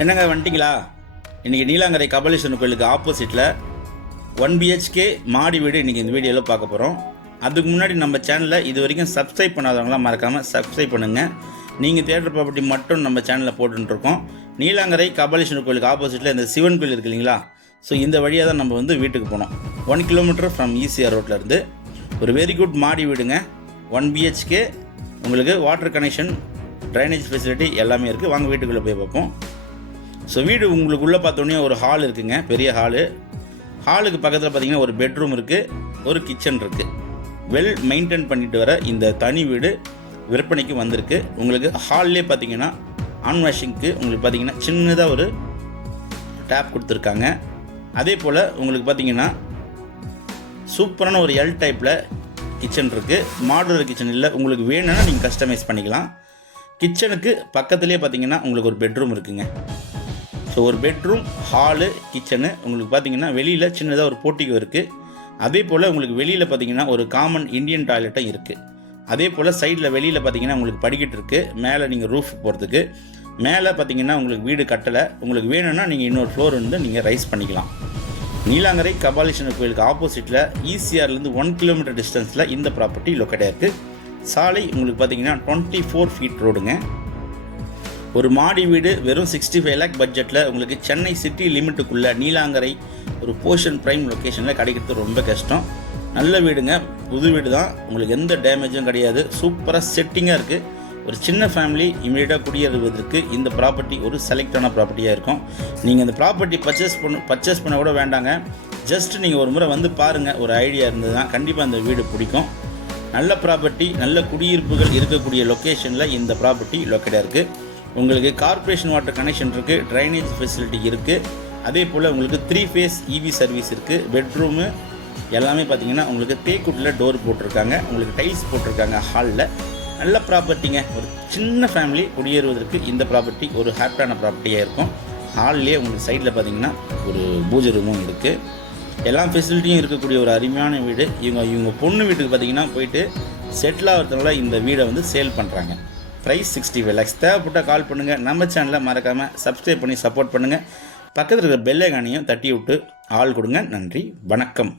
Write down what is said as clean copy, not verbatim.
என்னங்க வந்துட்டிங்களா? இன்றைக்கி நீலாங்கரை கபாலீஸ்வரன் கோயிலுக்கு ஆப்போசிட்டில் 1 BHK மாடி வீடு இன்றைக்கி இந்த வீடியோவில் பார்க்க போகிறோம். அதுக்கு முன்னாடி நம்ம சேனலில் இது வரைக்கும் சப்ஸ்கிரைப் பண்ணாதவங்களாம் மறக்காமல் சப்ஸ்கிரைப் பண்ணுங்கள். நீங்கள் தேடுற ப்ராப்பர்ட்டி மட்டும் நம்ம சேனலில் போட்டுருக்கோம். நீலாங்கரை கபாலீஸ்வரன் கோயிலுக்கு ஆப்போசிட்டில் இந்த சிவன் கோயில் இருக்குது இல்லைங்களா? ஸோ இந்த வழியாக தான் நம்ம வீட்டுக்கு போனோம். 1 கிலோமீட்டர் ஃப்ரம் ECR ரோட்லேருந்து ஒரு வெரி குட் மாடி வீடுங்க. 1 BHK, உங்களுக்கு வாட்டர் கனெக்ஷன், ட்ரைனேஜ் ஃபெசிலிட்டி எல்லாமே இருக்குது. வாங்க வீட்டுக்குள்ளே போய் பார்ப்போம். ஸோ வீடு உங்களுக்கு உள்ளே பார்த்தோன்னே ஒரு ஹால் இருக்குங்க, பெரிய ஹாலுக்கு பக்கத்தில் பார்த்தீங்கன்னா ஒரு பெட்ரூம் இருக்குது, ஒரு கிச்சன் இருக்குது. வெல் மெயின்டைன் பண்ணிட்டு வர இந்த தனி வீடு விற்பனைக்கு வந்திருக்கு. உங்களுக்கு ஹால்லே பார்த்தீங்கன்னா ஆன் வாஷிங்க்கு உங்களுக்கு பார்த்தீங்கன்னா சின்னதாக ஒரு டேப் கொடுத்துருக்காங்க. அதே போல் உங்களுக்கு பார்த்தீங்கன்னா சூப்பரான ஒரு எல் டைப்பில் கிச்சன் இருக்குது. மாடுலர் கிச்சன் இல்லை, உங்களுக்கு வேணும்னா நீங்கள் கஸ்டமைஸ் பண்ணிக்கலாம். கிச்சனுக்கு பக்கத்துலேயே பார்த்தீங்கன்னா உங்களுக்கு ஒரு பெட்ரூம் இருக்குங்க. ஸோ ஒரு பெட்ரூம், ஹாலு, கிச்சனு. உங்களுக்கு பார்த்தீங்கன்னா வெளியில் சின்னதாக ஒரு போர்ட்டிகோ இருக்குது. அதே போல் உங்களுக்கு வெளியில் பார்த்தீங்கன்னா ஒரு காமன் இந்தியன் டாய்லெட்டும் இருக்குது. அதே போல் சைடில் வெளியில் பார்த்தீங்கன்னா உங்களுக்கு படிக்கட்டு இருக்குது. மேலே நீங்கள் ரூஃப் போகிறதுக்கு. மேலே பார்த்தீங்கன்னா உங்களுக்கு வீடு கட்டலை. உங்களுக்கு வேணும்னா நீங்கள் இன்னொரு ஃப்ளோர் நீங்கள் ரைஸ் பண்ணிக்கலாம். நீலாங்கரை கபாலீஸ்வரன் கோயிலுக்கு ஆப்போசிட்டில் ECRலேருந்து 1 கிலோமீட்டர் டிஸ்டன்ஸில் இந்த ப்ராப்பர்ட்டி லொக்கேட்டாக இருக்குது. சாலை உங்களுக்கு பார்த்தீங்கன்னா 24 ஃபீட் ரோடுங்க. ஒரு மாடி வீடு வெறும் 65 lakh பட்ஜெட்டில் உங்களுக்கு சென்னை சிட்டி லிமிட்டுக்குள்ளே நீலாங்கரை ஒரு போர்ஷன் ப்ரைம் லொக்கேஷனில் கிடைக்கிறது ரொம்ப கஷ்டம். நல்ல வீடுங்க, புது வீடு தான், உங்களுக்கு எந்த டேமேஜும் கிடையாது. சூப்பராக செட்டிங்காக இருக்குது. ஒரு சின்ன ஃபேமிலி இமீடியட்டாக குடியேறுவதற்கு இந்த ப்ராப்பர்ட்டி ஒரு செலக்டான ப்ராப்பர்ட்டியாக இருக்கும். நீங்கள் இந்த ப்ராப்பர்ட்டி பர்ச்சேஸ் பண்ண கூட வேண்டாங்க. ஜஸ்ட் நீங்கள் ஒரு முறை வந்து பாருங்கள். ஒரு ஐடியா இருந்தது தான் கண்டிப்பாக அந்த வீடு பிடிக்கும். நல்ல ப்ராப்பர்ட்டி, நல்ல குடியிருப்புகள் இருக்கக்கூடிய லொக்கேஷனில் இந்த ப்ராப்பர்ட்டி லொக்கேட்டாக இருக்குது. உங்களுக்கு கார்ப்பரேஷன் வாட்டர் கனெக்ஷன் இருக்குது, ட்ரைனேஜ் ஃபெசிலிட்டி இருக்குது. அதே போல் உங்களுக்கு 3 phase EV சர்வீஸ் இருக்குது. பெட்ரூமு எல்லாமே பார்த்தீங்கன்னா உங்களுக்கு தேக்குட்டில் டோர் போட்டிருக்காங்க, உங்களுக்கு டைல்ஸ் போட்டிருக்காங்க. ஹாலில் நல்ல ப்ராப்பர்ட்டிங்க. ஒரு சின்ன ஃபேமிலி குடியேறுவதற்கு இந்த ப்ராப்பர்ட்டி ஒரு ஹாப்பியான ப்ராப்பர்ட்டியாக இருக்கும். ஹால்லேயே உங்களுக்கு சைடில் பார்த்தீங்கன்னா ஒரு பூஜை ரூமும் இருக்குது. எல்லா ஃபெசிலிட்டியும் இருக்கக்கூடிய ஒரு அருமையான வீடு. இவங்க பொண்ணு வீட்டுக்கு பார்த்தீங்கன்னா போயிட்டு செட்டில் ஆகிறதுனால இந்த வீடை சேல் பண்ணுறாங்க. Price 65 lakhs. தேவைப்பட்டால் கால் பண்ணுங்கள். நம்ம சேனலை மறக்காமல் சப்ஸ்கிரைப் பண்ணி சப்போர்ட் பண்ணுங்கள். பக்கத்தில் இருக்கிற பெல் ஐகானையும் தட்டி விட்டு ஆள் கொடுங்க. நன்றி, வணக்கம்.